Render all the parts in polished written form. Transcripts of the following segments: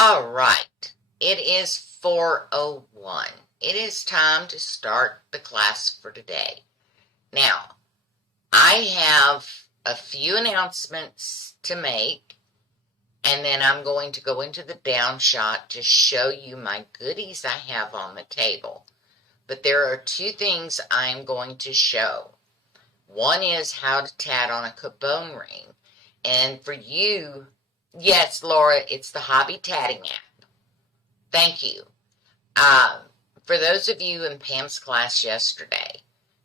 All right, it is 4:01. It is time to start the class for today. Now, I have a few announcements to make, and then I'm going to go into the down shot to show you my goodies I have on the table. But there are two things I'm going to show. One is how to tat on a Cabone ring. And for you, yes, Laura, it's the Hobby Tatting app. Thank you. For those of you in Pam's class yesterday,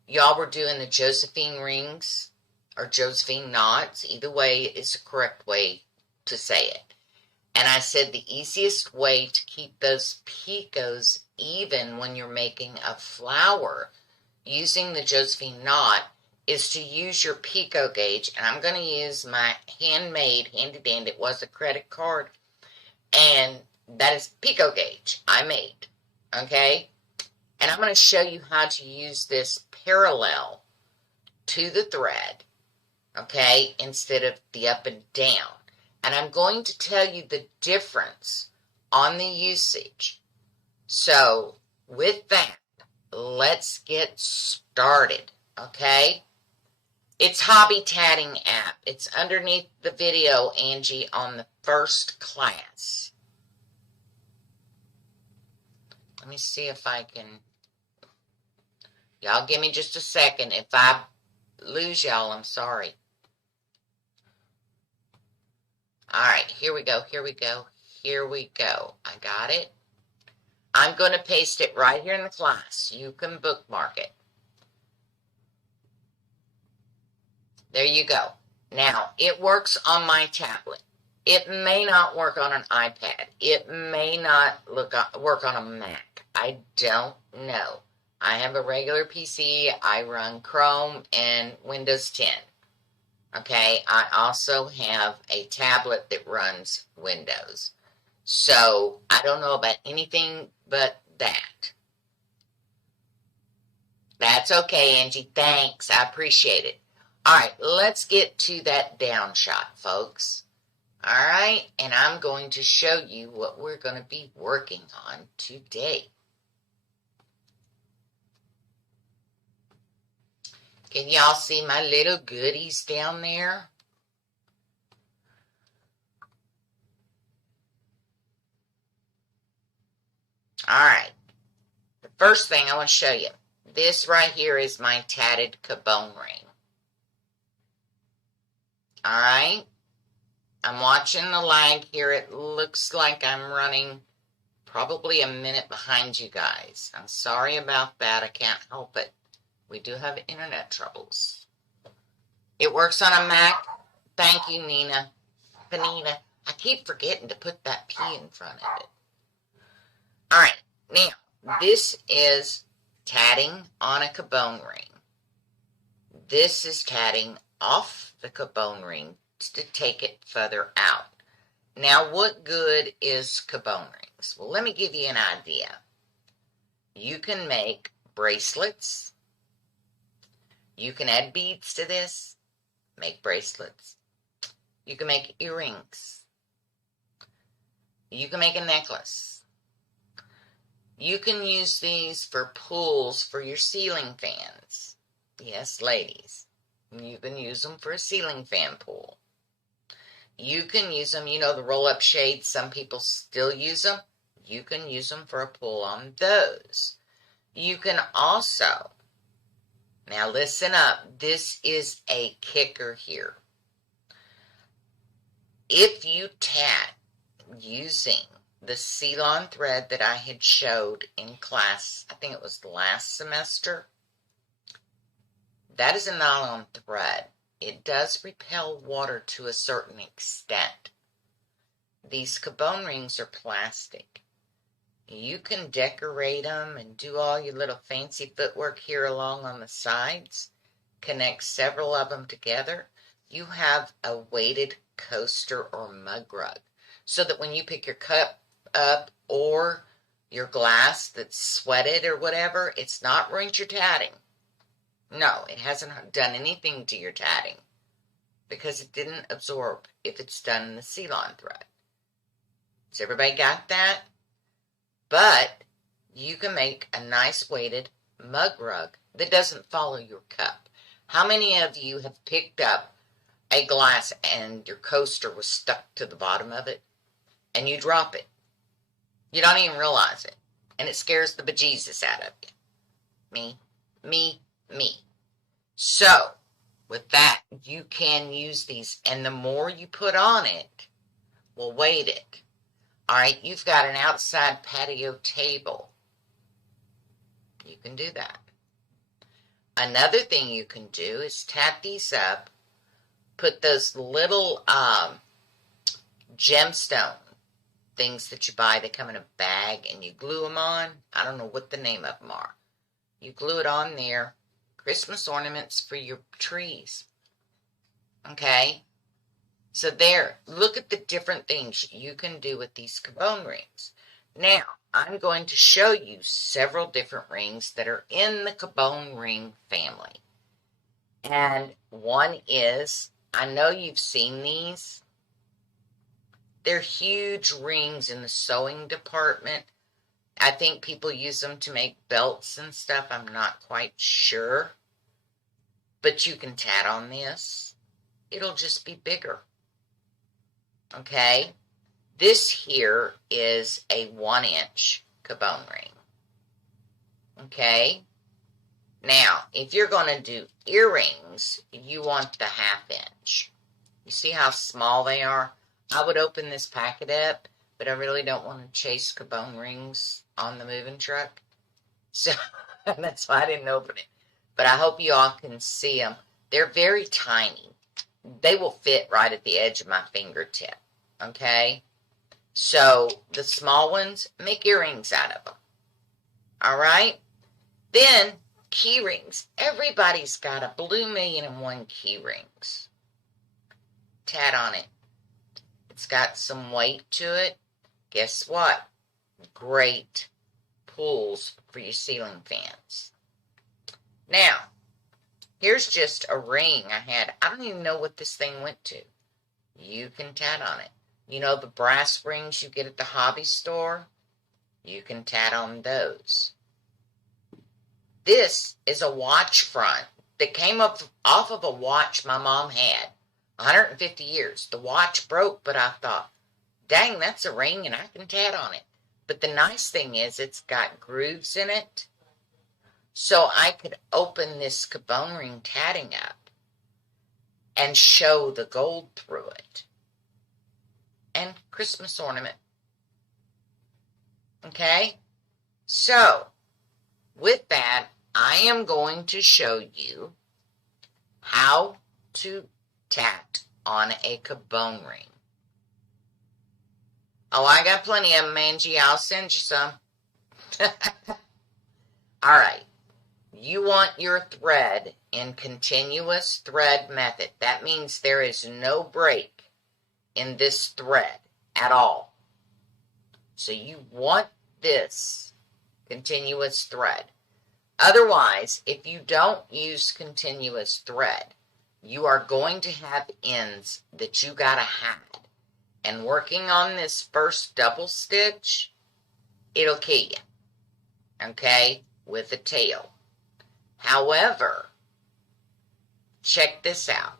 y'all were doing the Josephine rings or Josephine knots. Either way is the correct way to say it. And I said the easiest way to keep those picots even when you're making a flower using the Josephine knot is to use your picot gauge. And I'm going to use my handmade handy dandy. It was a credit card. And that is picot gauge I made. Okay? And I'm going to show you how to use this parallel to the thread. Okay? Instead of the up and down. And I'm going to tell you the difference on the usage. So, with that, let's get started, okay? It's Hobby Tatting app. It's underneath the video, Angie, on the first class. Let me see if I can... Y'all give me just a second. If I lose y'all, I'm sorry. All right, here we go, here we go, here we go. I got it. I'm going to paste it right here in the class. You can bookmark it. There you go. Now, it works on my tablet. It may not work on an iPad. It may not work on a Mac. I don't know. I have a regular PC. I run Chrome and Windows 10. Okay, I also have a tablet that runs Windows. So, I don't know about anything but that. That's okay, Angie. Thanks. I appreciate it. All right, let's get to that down shot, folks. All right, and I'm going to show you what we're going to be working on today. Can y'all see my little goodies down there? All right. The first thing I want to show you. This right here is my tatted Cabone ring. All right. I'm watching the lag here. It looks like I'm running probably a minute behind you guys. I'm sorry about that. I can't help it. We do have internet troubles. It works on a Mac. Thank you, Nina. Panina. I keep forgetting to put that P in front of it. All right. Now, this is tatting on a Cabone ring. This is tatting off the Cabone ring to take it further out. Now, what good is Cabone rings? Well, let me give you an idea. You can make bracelets. You can add beads to this, make bracelets. You can make earrings. You can make a necklace. You can use these for pulls for your ceiling fans. Yes, ladies. You can use them for a ceiling fan pull. You can use them, you know, the roll-up shades, some people still use them. You can use them for a pull on those. You can also... Now listen up, this is a kicker here. If you tat using the Ceylon thread that I had showed in class, I think it was last semester, that is a nylon thread. It does repel water to a certain extent. These Cabone rings are plastic. You can decorate them and do all your little fancy footwork here along on the sides. Connect several of them together. You have a weighted coaster or mug rug. So that when you pick your cup up or your glass that's sweated or whatever, it's not ruined your tatting. No, it hasn't done anything to your tatting because it didn't absorb if it's done in the Ceylon thread. Has everybody got that? But you can make a nice weighted mug rug that doesn't follow your cup. How many of you have picked up a glass and your coaster was stuck to the bottom of it and you drop it? You don't even realize it. And it scares the bejesus out of you. Me, me, me. So, with that, you can use these. And the more you put on it, will weight it. All right, you've got an outside patio table. You can do that. Another thing you can do is tap these up, put those little gemstone things that you buy. They come in a bag and you glue them on. I don't know what the name of them are. You glue it on there. Christmas ornaments for your trees. Okay? So there, look at the different things you can do with these Cabone rings. Now, I'm going to show you several different rings that are in the Cabone ring family. And one is, I know you've seen these. They're huge rings in the sewing department. I think people use them to make belts and stuff. I'm not quite sure. But you can tat on this. It'll just be bigger. Okay? This here is a 1-inch Cabone ring. Okay? Now, if you're going to do earrings, you want the 1/2 inch. You see how small they are? I would open this packet up, but I really don't want to chase Cabone rings on the moving truck. So, that's why I didn't open it. But I hope you all can see them. They're very tiny. They will fit right at the edge of my fingertip. Okay? So, the small ones, make earrings out of them. All right? Then, key rings. Everybody's got a blue 1,000,001 key rings. Tat on it. It's got some weight to it. Guess what? Great pulls for your ceiling fans. Now, here's just a ring I had. I don't even know what this thing went to. You can tat on it. You know the brass rings you get at the hobby store? You can tat on those. This is a watch front that came up off of a watch my mom had. 150 years. The watch broke, but I thought, dang, that's a ring and I can tat on it. But the nice thing is it's got grooves in it. So I could open this Cabone ring tatting up and show the gold through it. And Christmas ornament. Okay? So, with that, I am going to show you how to tat on a Cabone ring. Oh, I got plenty of them, Angie. I'll send you some. All right. You want your thread in continuous thread method. That means there is no break in this thread at all. So you want this continuous thread. Otherwise, if you don't use continuous thread, you are going to have ends that you gotta hide. And working on this first double stitch, it'll kill you. Okay? With a tail. However, check this out.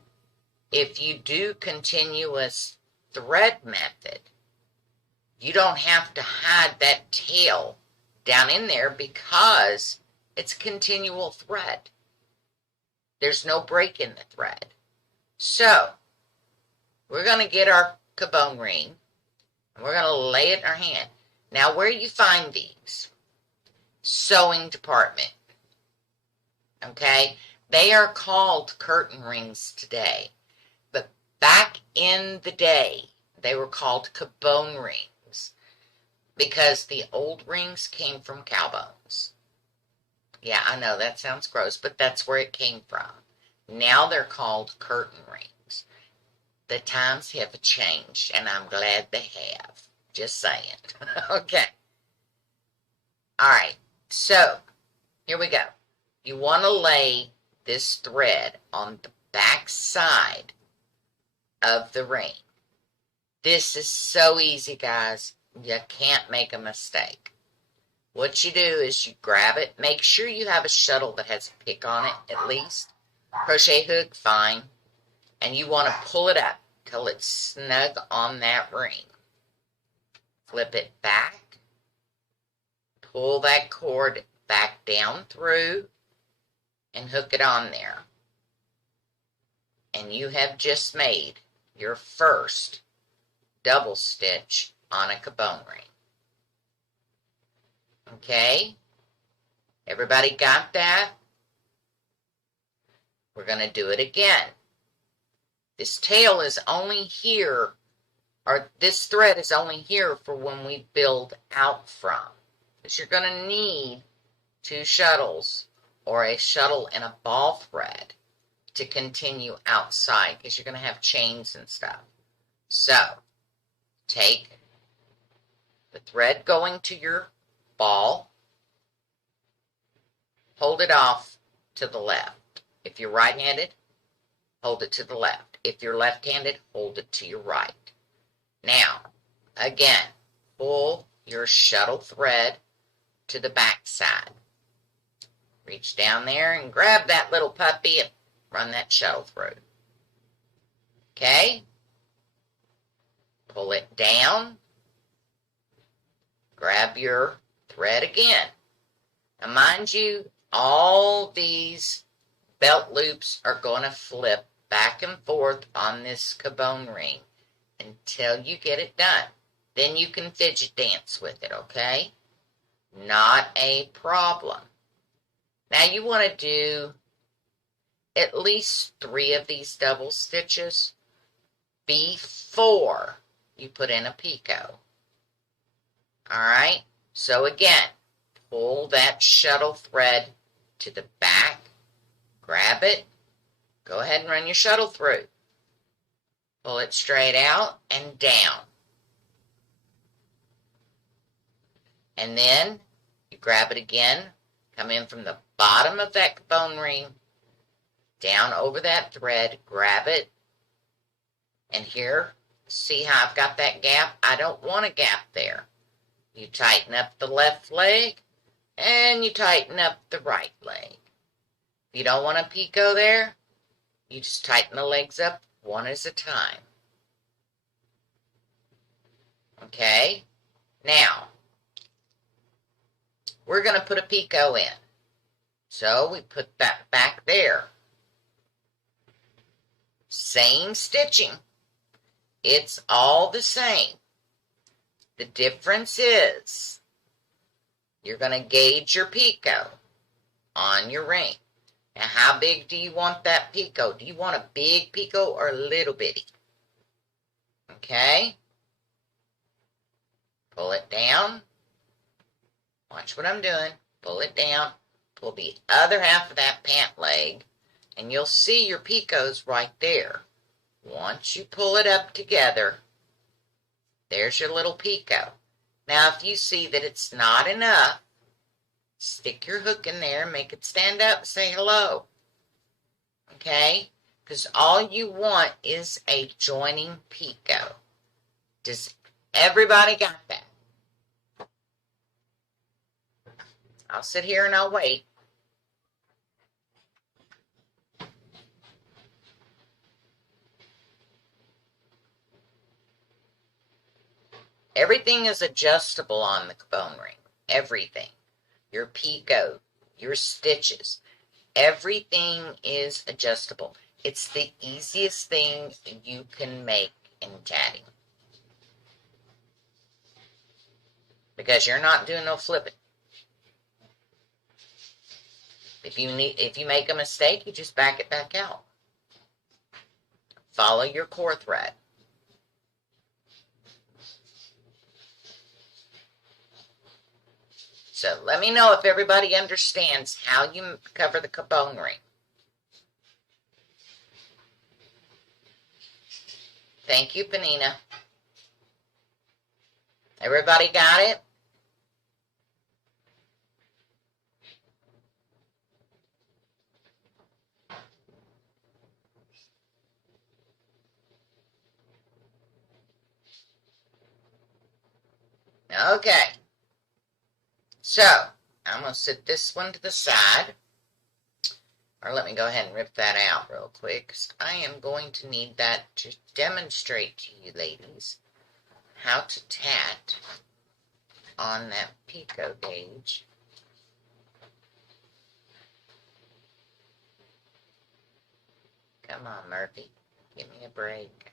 If you do continuous thread method, you don't have to hide that tail down in there because it's continual thread. There's no break in the thread. So, we're going to get our Cabone ring, and we're going to lay it in our hand. Now, where you find these? Sewing department. Okay? They are called curtain rings today. But back in the day, they were called Cabone rings because the old rings came from Cabones. Yeah, I know that sounds gross, but that's where it came from. Now they're called curtain rings. The times have changed, and I'm glad they have. Just saying. Okay. All right. So, here we go. You want to lay this thread on the back side of the ring. This is so easy, guys. You can't make a mistake. What you do is you grab it. Make sure you have a shuttle that has a pick on it, at least. Crochet hook, fine. And you want to pull it up till it's snug on that ring. Flip it back. Pull that cord back down through and hook it on there. And you have just made your first double stitch on a Cabone ring. Okay? Everybody got that? We're going to do it again. This tail is only here, or this thread is only here for when we build out from. Because you're going to need 2 shuttles or a shuttle and a ball thread to continue outside because you're going to have chains and stuff. So, take the thread going to your ball, hold it off to the left. If you're right-handed, hold it to the left. If you're left-handed, hold it to your right. Now, again, pull your shuttle thread to the back side. Reach down there and grab that little puppy and run that shuttle through. Okay? Pull it down. Grab your thread again. Now, mind you, all these belt loops are going to flip back and forth on this Cabone ring until you get it done. Then you can fidget dance with it, okay? Not a problem. Now you want to do at least 3 of these double stitches before you put in a picot. Alright? So again, pull that shuttle thread to the back, grab it, go ahead and run your shuttle through. Pull it straight out and down. And then you grab it again, come in from the bottom of that Cabone ring, down over that thread, grab it, and here, see how I've got that gap? I don't want a gap there. You tighten up the left leg, and you tighten up the right leg. If you don't want a picot there, you just tighten the legs up one at a time. Okay? Now, we're going to put a picot in. So we put that back there. Same stitching. It's all the same. The difference is you're going to gauge your picot on your ring. Now, how big do you want that picot? Do you want a big picot or a little bitty? Okay? Pull it down. Watch what I'm doing. Pull it down. Pull the other half of that pant leg, and you'll see your picots right there. Once you pull it up together, there's your little picot. Now, if you see that it's not enough, stick your hook in there, make it stand up, and say hello. Okay? Because all you want is a joining picot. Does everybody got that? I'll sit here and I'll wait. Everything is adjustable on the Cabone ring. Everything. Your picot, your stitches. Everything is adjustable. It's the easiest thing you can make in tatting. Because you're not doing no flipping. If you make a mistake, you just back it back out. Follow your core thread. So let me know if everybody understands how you cover the Cabone ring. Thank you, Panina. Everybody got it? Okay, so I'm going to set this one to the side. Or let me go ahead and rip that out real quick, because I am going to need that to demonstrate to you ladies how to tat on that picot gauge. Come on, Murphy. Give me a break.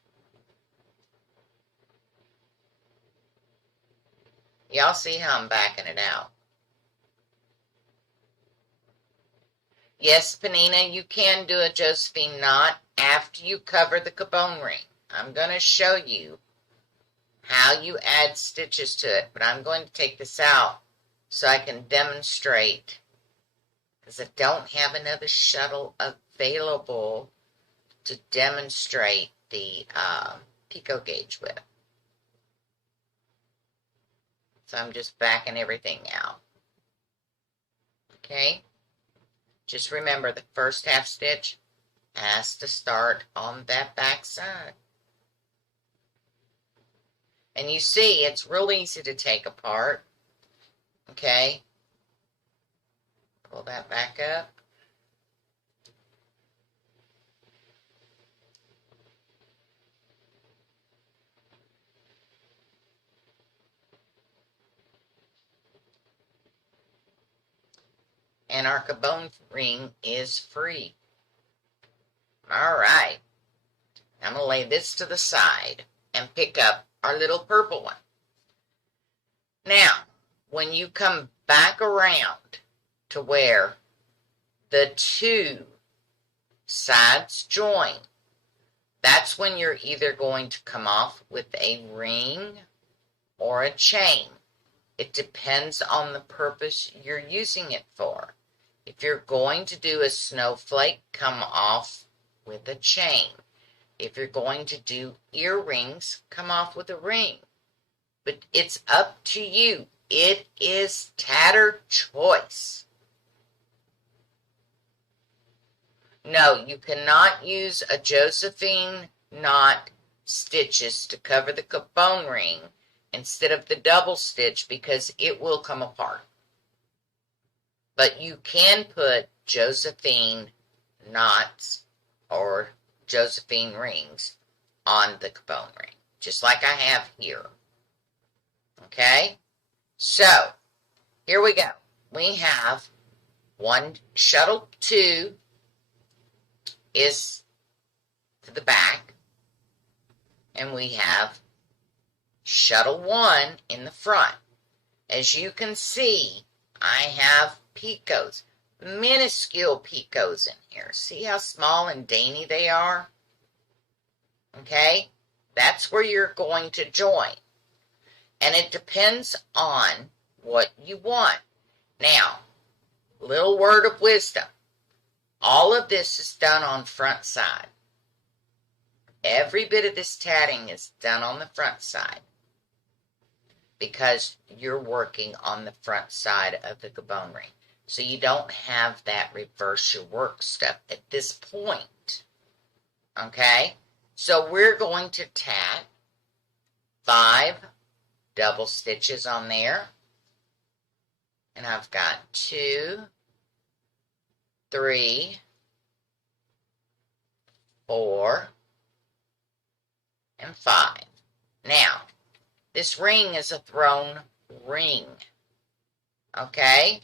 Y'all see how I'm backing it out? Yes, Panina, you can do a Josephine knot after you cover the Cabone ring. I'm going to show you how you add stitches to it, but I'm going to take this out so I can demonstrate, because I don't have another shuttle available to demonstrate the picot gauge with. So I'm just backing everything out. Okay? Just remember the first half stitch has to start on that back side. And you see, it's real easy to take apart. Okay? Pull that back up. And our Cabone ring is free. All right. I'm going to lay this to the side and pick up our little purple one. Now, when you come back around to where the two sides join, that's when you're either going to come off with a ring or a chain. It depends on the purpose you're using it for. If you're going to do a snowflake, come off with a chain. If you're going to do earrings, come off with a ring. But it's up to you. It is tatter choice. No, you cannot use a Josephine knot stitches to cover the Cabone ring instead of the double stitch, because it will come apart. But you can put Josephine knots or Josephine rings on the Cabone ring, just like I have here. Okay? So, here we go. We have one shuttle 2 is to the back, and we have shuttle 1 in the front. As you can see, I have picots, minuscule picots in here. See how small and dainty they are? Okay? That's where you're going to join. And it depends on what you want. Now, little word of wisdom. All of this is done on front side. Every bit of this tatting is done on the front side, because you're working on the front side of the Cabone ring. So you don't have that reverse your work stuff at this point. Okay? So we're going to tat 5 double stitches on there. And I've got 2, 3, 4, and 5. Now, this ring is a thrown ring. Okay?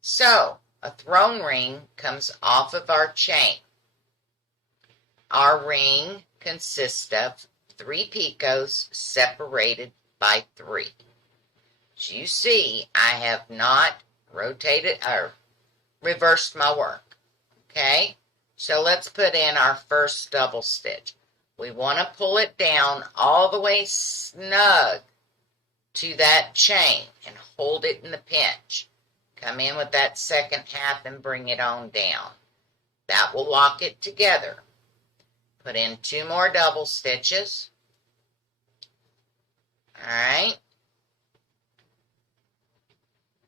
So, a thrown ring comes off of our chain. Our ring consists of 3 picots separated by 3. As you see, I have not rotated or reversed my work. Okay? So let's put in our first double stitch. We want to pull it down all the way snug to that chain and hold it in the pinch. Come in with that second half and bring it on down. That will lock it together. Put in 2 more double stitches. All right.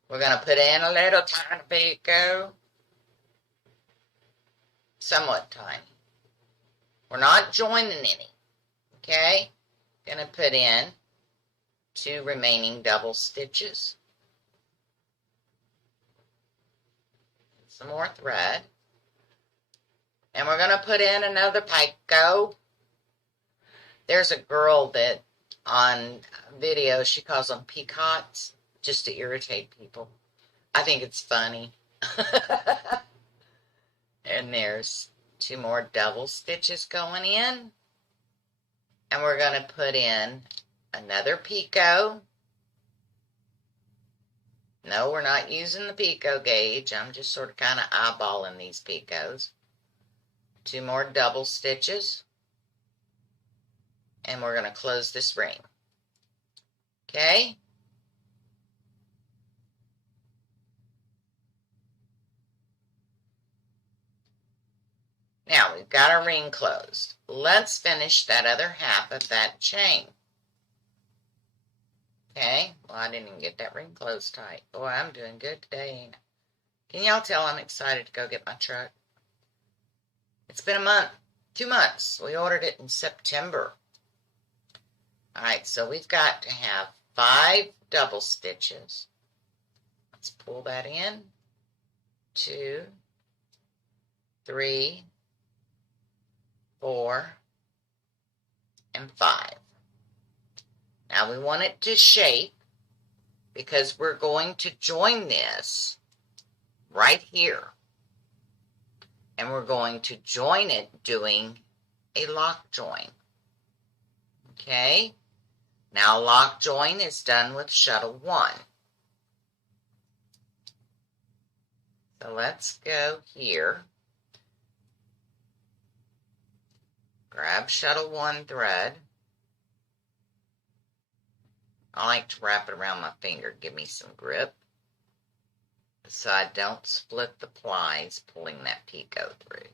We're going to put in a little tiny picot. Somewhat tiny. We're not joining any. Okay? Going to put in 2 remaining double stitches, some more thread, and we're going to put in another picot. There's a girl that on video, she calls them peacocks, just to irritate people. I think it's funny. And there's 2 more double stitches going in, and we're going to put in another picot. No, we're not using the picot gauge. I'm just sort of kind of eyeballing these picots. 2 more double stitches, and we're going to close this ring. Okay? Now we've got our ring closed. Let's finish that other half of that chain. Okay, well, I didn't even get that ring closed tight. Boy, I'm doing good today, ain't I? Can y'all tell I'm excited to go get my truck? It's been a month, 2 months. We ordered it in September. All right, so we've got to have 5 double stitches. Let's pull that in. 2, 3, 4, and 5. Now we want it to shape because we're going to join this right here. And we're going to join it doing a lock join. Okay? Now lock join is done with shuttle 1. So let's go here. Grab shuttle 1 thread. I like to wrap it around my finger, give me some grip, so I don't split the plies pulling that picot through,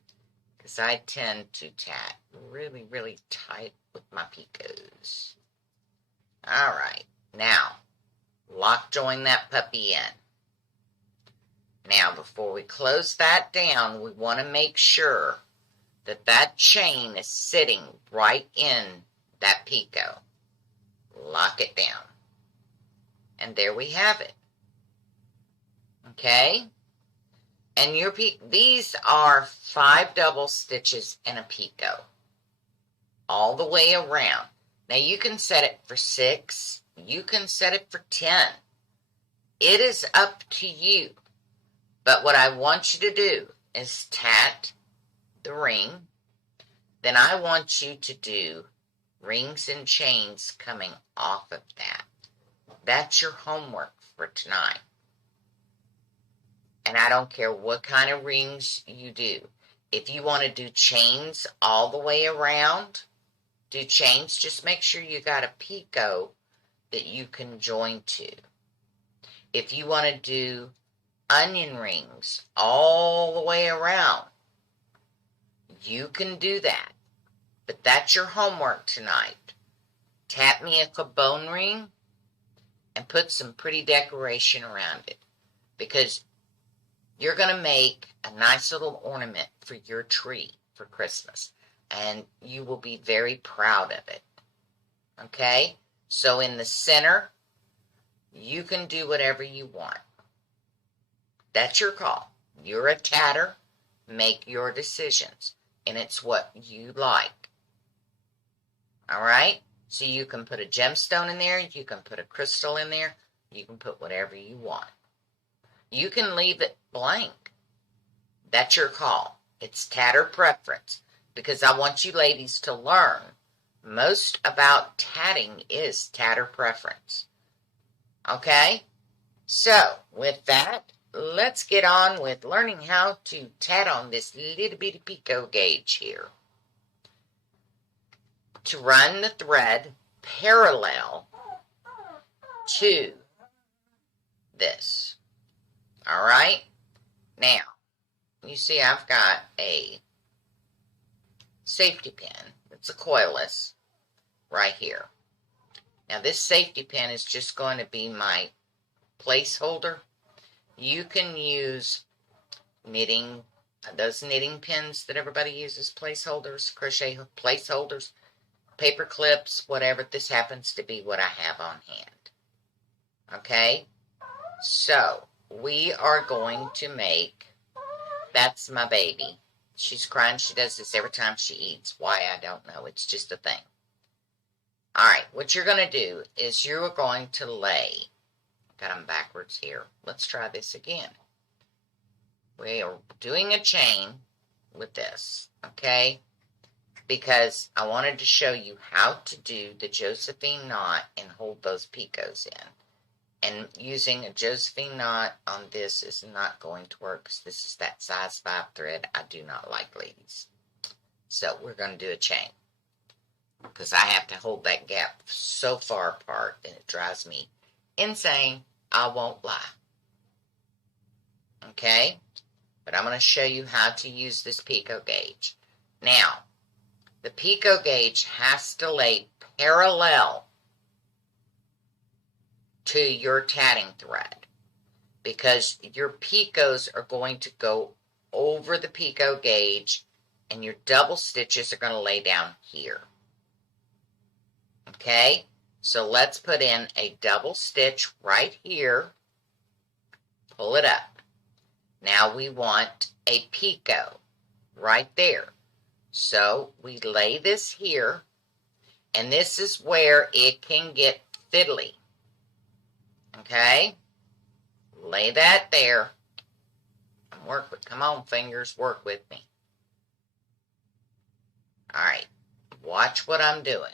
because I tend to tat really, really tight with my picots. All right, now lock join that puppy in. Now before we close that down, we want to make sure that that chain is sitting right in that picot. Lock it down. And there we have it. Okay? And your these are 5 double stitches in a picot. All the way around. Now you can set it for 6. You can set it for 10. It is up to you. But what I want you to do is tat the ring. Then I want you to do rings and chains coming off of that. That's your homework for tonight. And I don't care what kind of rings you do. If you want to do chains all the way around, do chains. Just make sure you got a picot that you can join to. If you want to do onion rings all the way around, you can do that. But that's your homework tonight. Tat me a Cabone ring and put some pretty decoration around it, because you're going to make a nice little ornament for your tree for Christmas, and you will be very proud of it. Okay? So in the center, you can do whatever you want. That's your call. You're a tatter. Make your decisions, and it's what you like. All right? So you can put a gemstone in there. You can put a crystal in there. You can put whatever you want. You can leave it blank. That's your call. It's tatter preference, because I want you ladies to learn most about tatting is tatter preference. Okay? So, with that, let's get on with learning how to tat on this little bitty picot gauge here. To run the thread parallel to this. All right? Now, you see I've got a safety pin. It's a coilless right here. Now, this safety pin is just going to be my placeholder. You can use knitting, those knitting pins that everybody uses, placeholders, crochet placeholders. paper clips, whatever. This happens to be what I have on hand. Okay? So, we are going to make, that's my baby. She's crying. She does this every time she eats. Why, I don't know. It's just a thing. Alright, what you're going to do is you're going to lay, got them backwards here. Let's try this again. We are doing a chain with this, okay? Because I wanted to show you how to do the Josephine knot and hold those picots in. And using a Josephine knot on this is not going to work because this is that size 5 thread I do not like, ladies. So we're going to do a chain because I have to hold that gap so far apart and it drives me insane. I won't lie. Okay? But I'm going to show you how to use this picot gauge. Now, the picot gauge has to lay parallel to your tatting thread because your picots are going to go over the picot gauge and your double stitches are going to lay down here. Okay, so let's put in a double stitch right here, pull it up. Now we want a picot right there. So we lay this here, and this is where it can get fiddly. Okay? Lay that there. Come on, fingers, work with me. Alright, watch what I'm doing.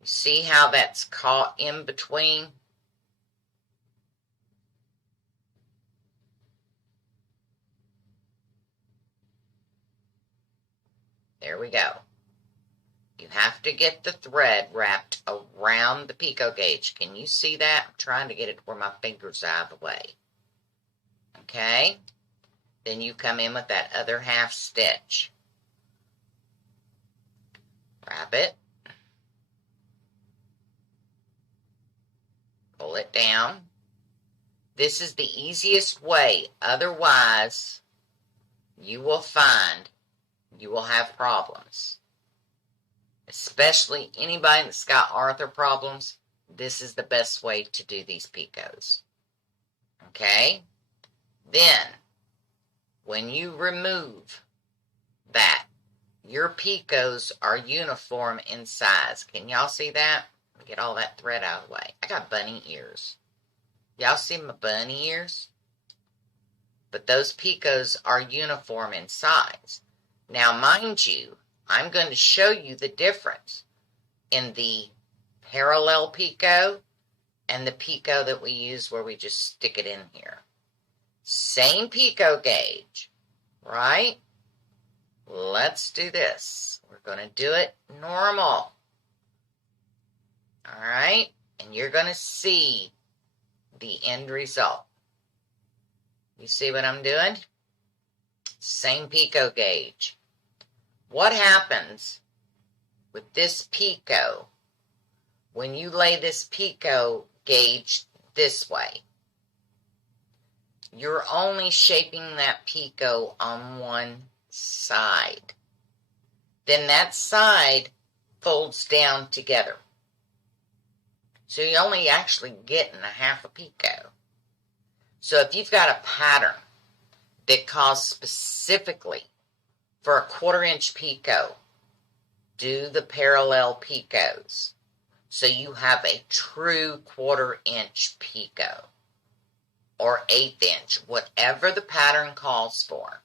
You see how that's caught in between? There we go. You have to get the thread wrapped around the picot gauge. Can you see that? I'm trying to get it where my fingers are out of the way. Okay? Then you come in with that other half stitch. Wrap it. Pull it down. This is the easiest way. Otherwise, you will find you will have problems. Especially anybody that's got Arthur problems, this is the best way to do these picots. Okay? Then, when you remove that, your picots are uniform in size. Can y'all see that? Get all that thread out of the way. I got bunny ears. Y'all see my bunny ears? But those picots are uniform in size. Now, mind you, I'm going to show you the difference in the parallel picot and the picot that we use where we just stick it in here. Same picot gauge, right? Let's do this. We're going to do it normal. All right? And you're going to see the end result. You see what I'm doing? Same picot gauge. What happens with this picot when you lay this picot gauge this way? You're only shaping that picot on one side. Then that side folds down together. So you're only actually getting a half a picot. So if you've got a pattern that calls specifically for a 1/4 inch picot, do the parallel picots. So you have a true 1/4 inch picot or 1/8 inch, whatever the pattern calls for.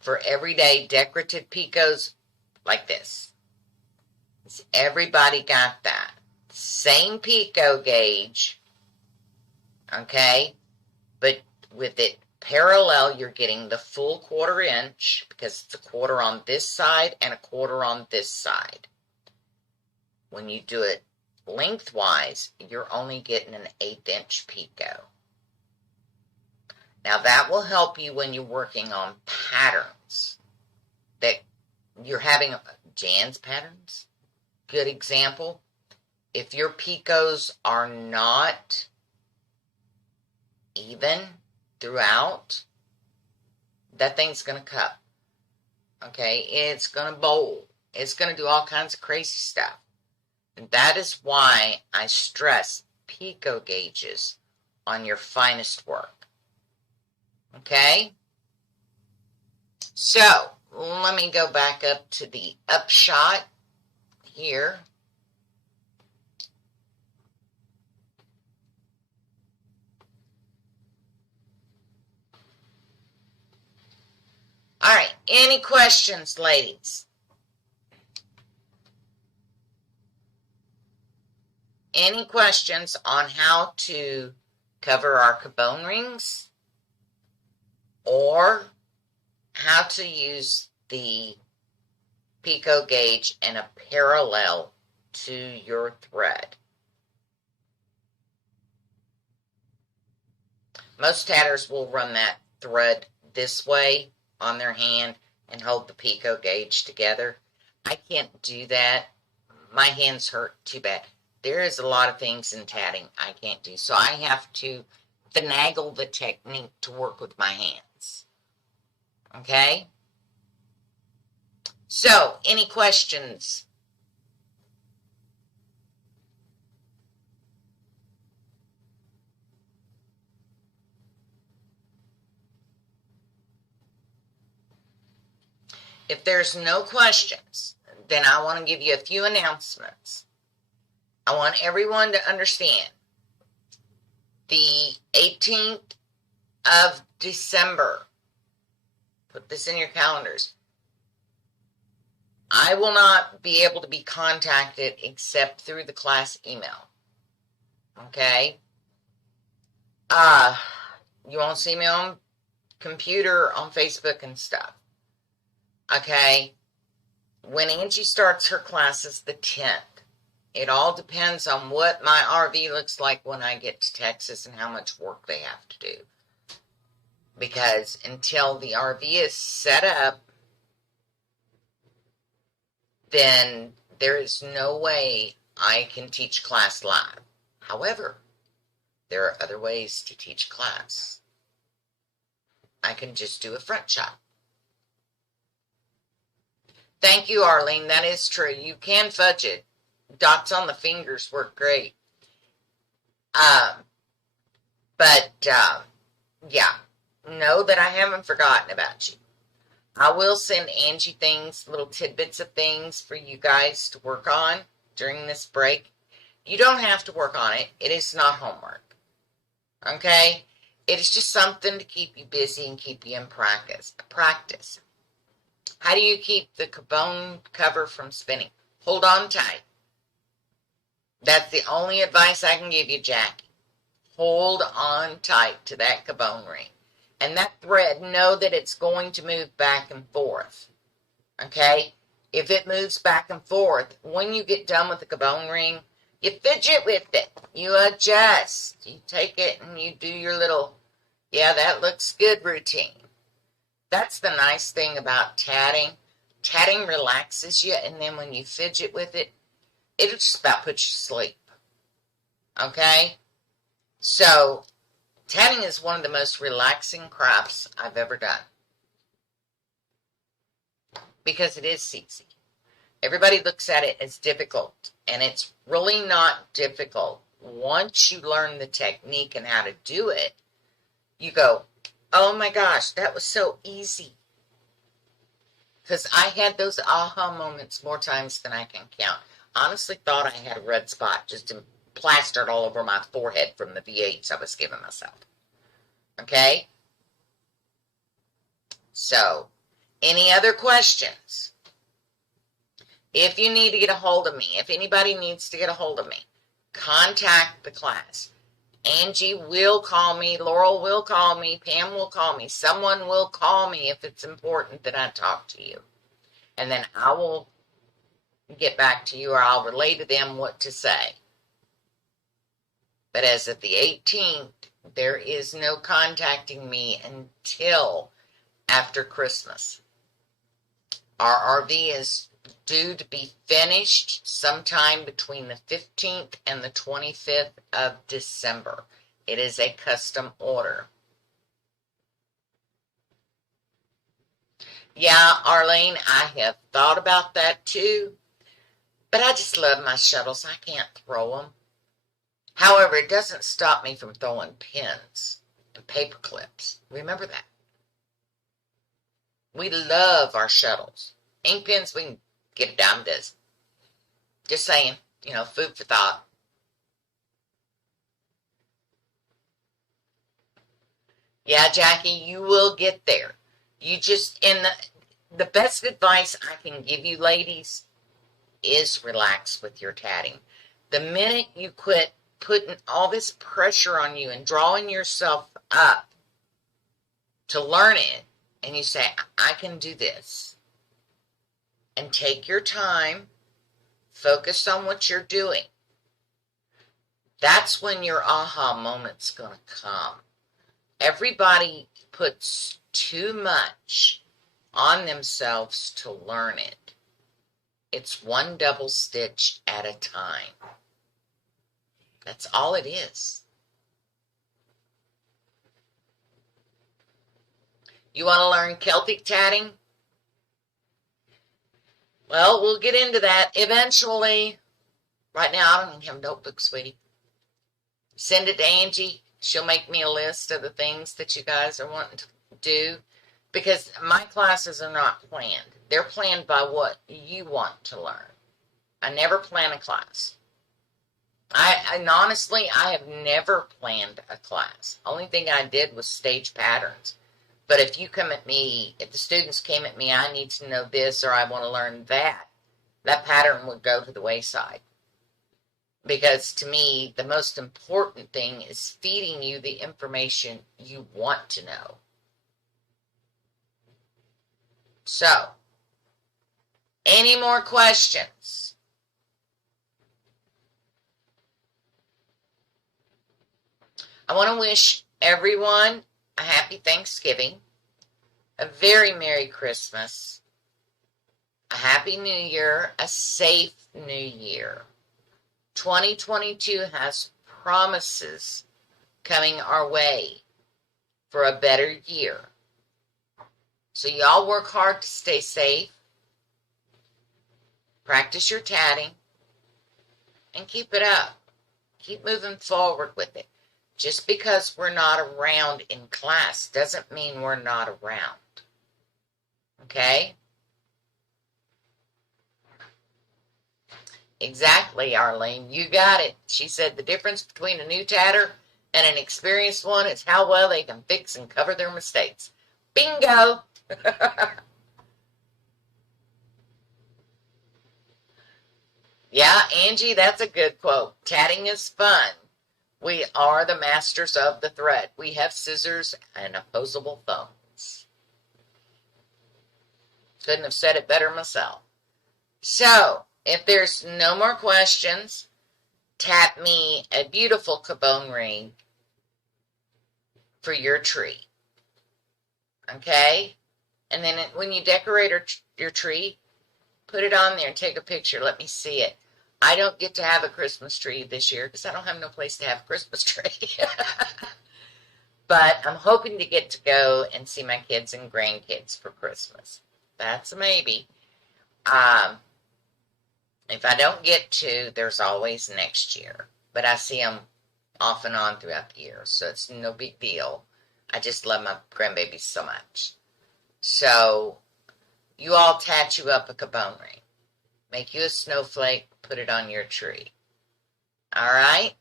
For everyday decorative picots like this. Everybody got that. Same picot gauge, okay, but with it parallel, you're getting the full 1/4 inch because it's a 1/4 on this side and a 1/4 on this side. When you do it lengthwise, you're only getting an 1/8 inch picot. Now that will help you when you're working on patterns that you're having. Jan's patterns, good example. If your picots are not even throughout, that thing's going to cut. Okay, it's going to bowl it's going to do all kinds of crazy stuff. And that is why I stress pico gauges on your finest work. Okay? So, let me go back up to the upshot here. All right, any questions, ladies? Any questions on how to cover our Cabone rings or how to use the pico gauge in a parallel to your thread? Most tatters will run that thread this way on their hand and hold the pico gauge together. I can't do that. My hands hurt too bad. There is a lot of things in tatting I can't do, so I have to finagle the technique to work with my hands. Okay? So, any questions? If there's no questions, then I want to give you a few announcements. I want everyone to understand the 18th of December. Put this in your calendars. I will not be able to be contacted except through the class email. Okay? You won't see me on computer, on Facebook and stuff. Okay? When Angie starts her classes the 10th, it all depends on what my RV looks like when I get to Texas and how much work they have to do. Because until the RV is set up, then there is no way I can teach class live. However, there are other ways to teach class. I can just do a front shot. Thank you, Arlene. That is true. You can fudge it. Dots on the fingers work great. Yeah, know that I haven't forgotten about you. I will send Angie things, little tidbits of things for you guys to work on during this break. You don't have to work on it. It is not homework. Okay? It is just something to keep you busy and keep you in practice. How do you keep the Cabone cover from spinning? Hold on tight. That's the only advice I can give you, Jackie. Hold on tight to that Cabone ring. And that thread, know that it's going to move back and forth. Okay? If it moves back and forth, when you get done with the Cabone ring, you fidget with it. You adjust. You take it and you do your little, yeah, that looks good routine. That's the nice thing about tatting. Tatting relaxes you, and then when you fidget with it, it'll just about put you to sleep. Okay? So, tatting is one of the most relaxing crafts I've ever done. Because it is easy. Everybody looks at it as difficult, and it's really not difficult. Once you learn the technique and how to do it, you go, oh my gosh, that was so easy. Because I had those aha moments more times than I can count. Honestly thought I had a red spot just plastered all over my forehead from the V8s I was giving myself. Okay? So, any other questions? If you need to get a hold of me, if anybody needs to get a hold of me, contact the class. Angie will call me, Laurel will call me, Pam will call me, someone will call me if it's important that I talk to you. And then I will get back to you, or I'll relay to them what to say. But as of the 18th, there is no contacting me until after Christmas. Our RV is due to be finished sometime between the 15th and the 25th of December. It is a custom order. Yeah, Arlene, I have thought about that too, but I just love my shuttles. I can't throw them. However, it doesn't stop me from throwing pins and paper clips. Remember that. We love our shuttles. Ink pens, we can get a dime a dozen. Just saying, food for thought. Yeah, Jackie, you will get there. And the best advice I can give you, ladies, is relax with your tatting. The minute you quit putting all this pressure on you and drawing yourself up to learn it, and you say, I can do this, and take your time, focus on what you're doing, that's when your aha moment's going to come. Everybody puts too much on themselves to learn it. It's one double stitch at a time. That's all it is. You want to learn Celtic tatting? Well, we'll get into that eventually. Right now, I don't even have a notebook, sweetie. Send it to Angie. She'll make me a list of the things that you guys are wanting to do. Because my classes are not planned. They're planned by what you want to learn. I never plan a class. And honestly, I have never planned a class. Only thing I did was stage patterns. But if you come at me, if the students came at me, I need to know this or I want to learn that, that pattern would go to the wayside. Because to me, the most important thing is feeding you the information you want to know. So, any more questions? I want to wish everyone a happy Thanksgiving, a very Merry Christmas, a Happy New Year, a safe New Year. 2022 has promises coming our way for a better year. So y'all work hard to stay safe, practice your tatting, and keep it up. Keep moving forward with it. Just because we're not around in class doesn't mean we're not around. Okay? Exactly, Arlene. You got it. She said the difference between a new tatter and an experienced one is how well they can fix and cover their mistakes. Bingo! Yeah, Angie, that's a good quote. Tatting is fun. We are the masters of the thread. We have scissors and opposable thumbs. Couldn't have said it better myself. So, if there's no more questions, tap me a beautiful Cabone ring for your tree. Okay? And then when you decorate your tree, put it on there and take a picture. Let me see it. I don't get to have a Christmas tree this year because I don't have no place to have a Christmas tree. But I'm hoping to get to go and see my kids and grandkids for Christmas. That's a maybe. If I don't get to, there's always next year. But I see them off and on throughout the year, so it's no big deal. I just love my grandbabies so much. So, you all tattoo up a Cabone ring. Make you a snowflake, put it on your tree. All right?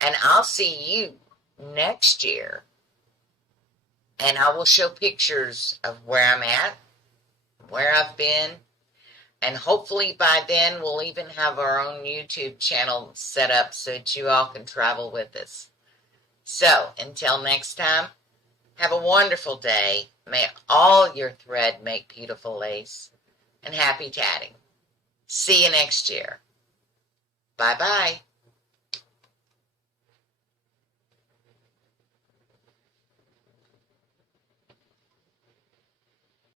And I'll see you next year. And I will show pictures of where I'm at, where I've been. And hopefully by then we'll even have our own YouTube channel set up so that you all can travel with us. So, until next time, have a wonderful day. May all your thread make beautiful lace. And happy tatting. See you next year. Bye-bye.